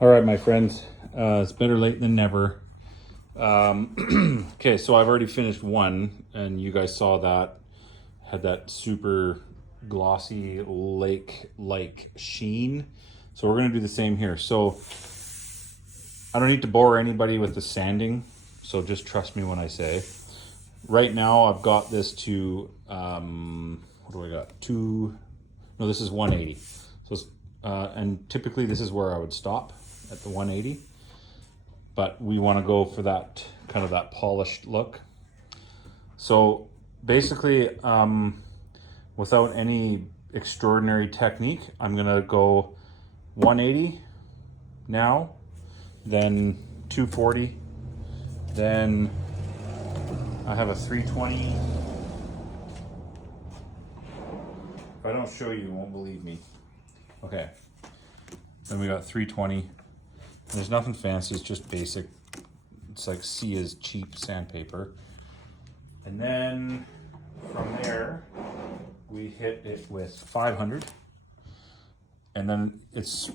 All right, my friends, it's better late than never. Okay, so I've already finished one, and you guys saw that. Had that super glossy lake-like sheen. So we're gonna do the same here. So I don't need to bore anybody with the sanding, so just trust me when I say. Right now I've got this to, what do I got? No, this is 180. So it's, and typically this is where I would stop, at the 180. But we want to go for that kind of that polished look. So basically, without any extraordinary technique, I'm gonna go 180 now, then 240, then I have a 320. If I don't show you, you won't believe me. Okay, then we got 320. There's nothing fancy, it's just basic. It's like Sia's cheap sandpaper. And then from there, we hit it with 500. And then it's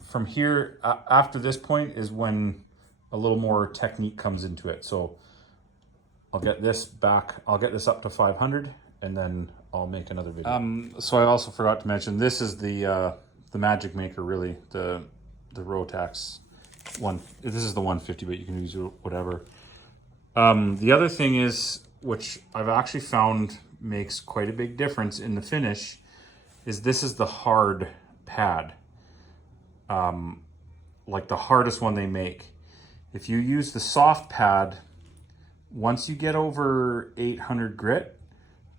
from here, after this point is when a little more technique comes into it. So I'll get this back, I'll get this up to 500, and then I'll make another video. So I also forgot to mention, this is the magic maker, really, the Rotax one. This is the 150, but you can use whatever. The other thing is, which I've actually found makes quite a big difference in the finish, is this is the hard pad. Like the hardest one they make. If you use the soft pad, once you get over 800 grit,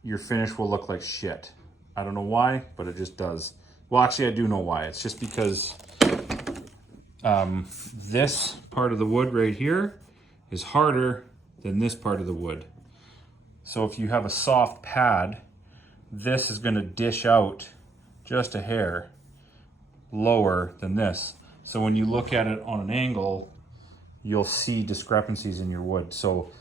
your finish will look like shit. I don't know why, but it just does. Well, actually I do know why. It's just because this part of the wood right here is harder than this part of the wood. So if you have a soft pad, this is gonna dish out just a hair lower than this. So when you look at it on an angle, you'll see discrepancies in your wood. So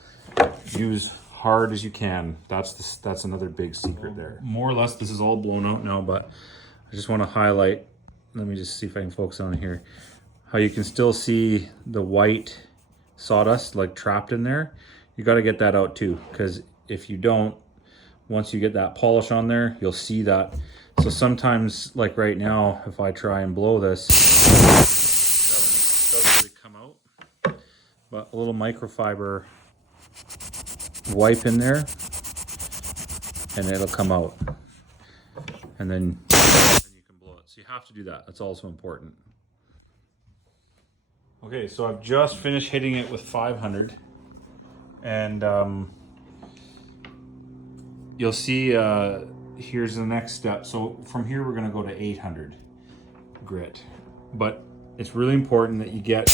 use hard as you can. That's another big secret there. More or less, this is all blown out now, but I just want to highlight, let me just see if I can focus on it here, how you can still see the white sawdust like trapped in there. You got to get that out too, because if you don't, once you get that polish on there, you'll see that. So sometimes, like right now, if I try and blow this, it doesn't really come out. But a little microfiber wipe in there, and it'll come out. And then you can blow it. So you have to do that. That's also important. Okay, so I've just finished hitting it with 500, and you'll see here's the next step. So from here we're gonna go to 800 grit, but it's really important that you get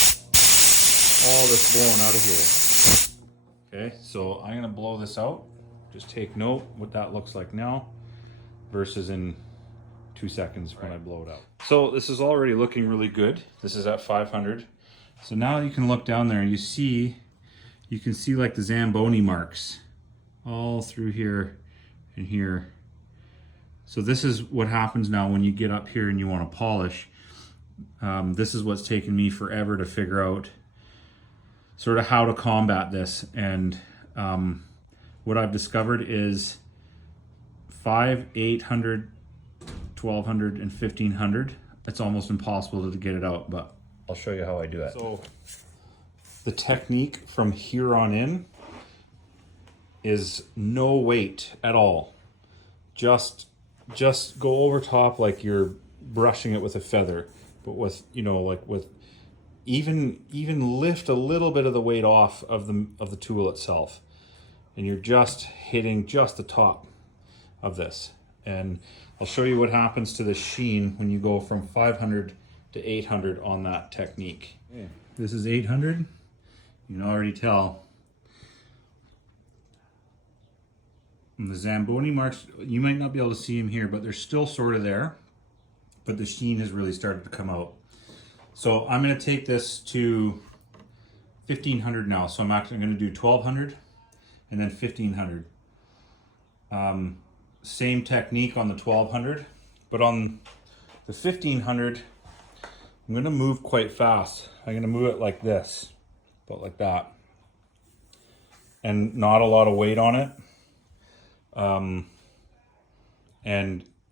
all this blown out of here. Okay, so I'm gonna blow this out. Just take note what that looks like now versus in 2 seconds when I blow it out. So this is already looking really good. This is at 500. So now you can look down there and you can see like the Zamboni marks all through here and here. So this is what happens now when you get up here and you want to polish. This is what's taken me forever to figure out sort of how to combat this. And what I've discovered is 500, 800, 1200, and 1500. It's almost impossible to get it out, but I'll show you how I do it. So the technique from here on in is no weight at all. Just go over top like you're brushing it with a feather, but with, you know, like with even lift a little bit of the weight off of the tool itself, and you're just hitting just the top of this. And I'll show you what happens to the sheen when you go from 500 to 800 on that technique. Okay. This is 800. You can already tell. And the Zamboni marks, you might not be able to see them here, but they're still sort of there, but the sheen has really started to come out. So I'm going to take this to 1500 now. So I'm actually going to do 1200 and then 1500. Same technique on the 1200, but on the 1500, I'm gonna move quite fast. I'm gonna move it like this, but like that. And not a lot of weight on it.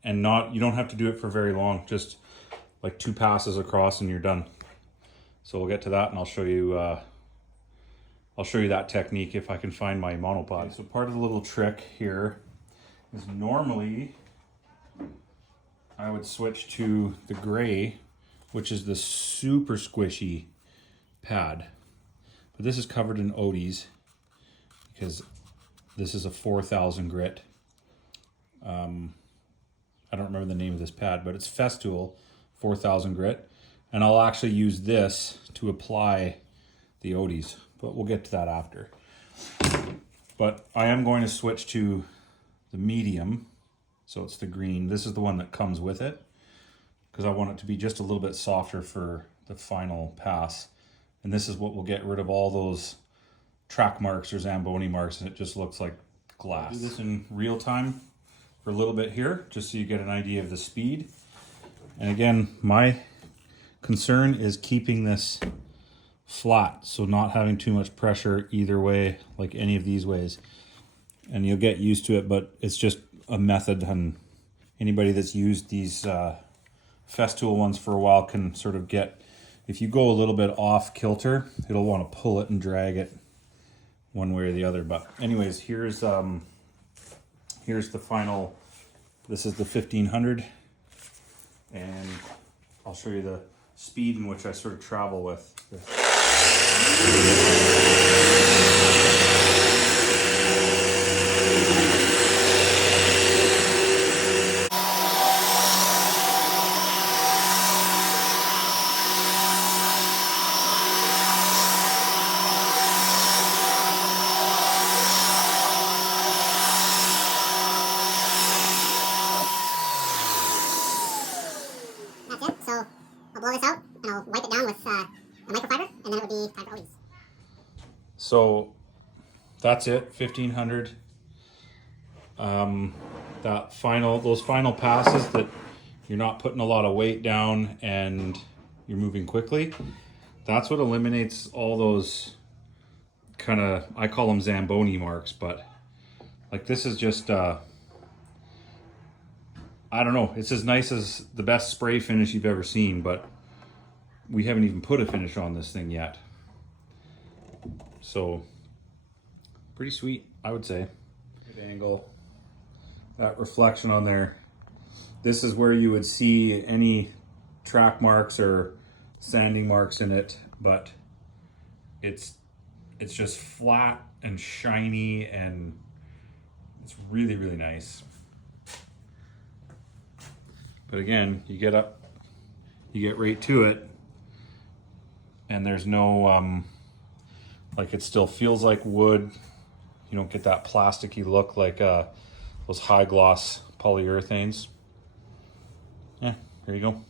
And not, you don't have to do it for very long, just like 2 passes across and you're done. So we'll get to that and I'll show you that technique if I can find my monopod. Okay, so part of the little trick here is normally I would switch to the gray, which is the super squishy pad. But this is covered in Odie's because this is a 4000 grit. I don't remember the name of this pad, but it's Festool 4000 grit. And I'll actually use this to apply the Odie's, but we'll get to that after. But I am going to switch to the medium. So it's the green. This is the one that comes with it because I want it to be just a little bit softer for the final pass. And this is what will get rid of all those track marks or Zamboni marks, and it just looks like glass. I'll do this in real time for a little bit here, just so you get an idea of the speed. And again, my concern is keeping this flat, so not having too much pressure either way, like any of these ways. And you'll get used to it, but it's just a method, and anybody that's used these Festool ones for a while can sort of get, if you go a little bit off kilter, it'll want to pull it and drag it one way or the other. But anyways, here's the final. This is the 1500, and I'll show you the speed in which I sort of travel with this. So I'll blow this out and I'll wipe it down with a microfiber, and then it will be time for Odie's. So that's it, 1500. Those final passes that you're not putting a lot of weight down and you're moving quickly, that's what eliminates all those kind of, I call them Zamboni marks, but like this is just I don't know, it's as nice as the best spray finish you've ever seen, but we haven't even put a finish on this thing yet. So pretty sweet, I would say. Good angle, that reflection on there. This is where you would see any track marks or sanding marks in it, but it's just flat and shiny, and it's really, really nice. But again, you get up, you get right to it, and there's no, like it still feels like wood. You don't get that plasticky look like those high gloss polyurethanes. Yeah, there you go.